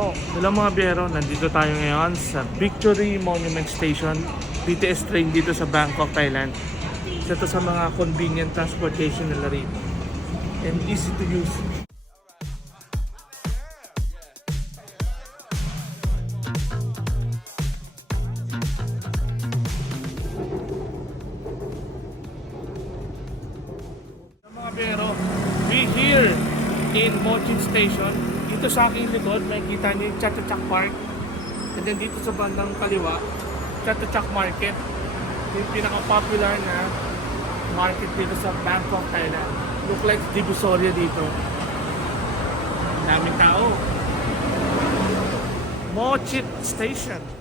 So, hello mga biyero, nandito tayo ngayon sa Victory Monument Station, BTS train dito sa Bangkok, Thailand. Isa to sa mga convenient transportation nila rito and easy to use. Mga biyero, we here in Mochin Station. Dito sa aking likod, makikita niyo yung Chatuchak Park. And then dito sa bandang kaliwa, Chatuchak Market. Yung pinaka-popular na market dito sa Bangkok, Thailand. Look like Divisoria dito. Daming tao. Mochin Station.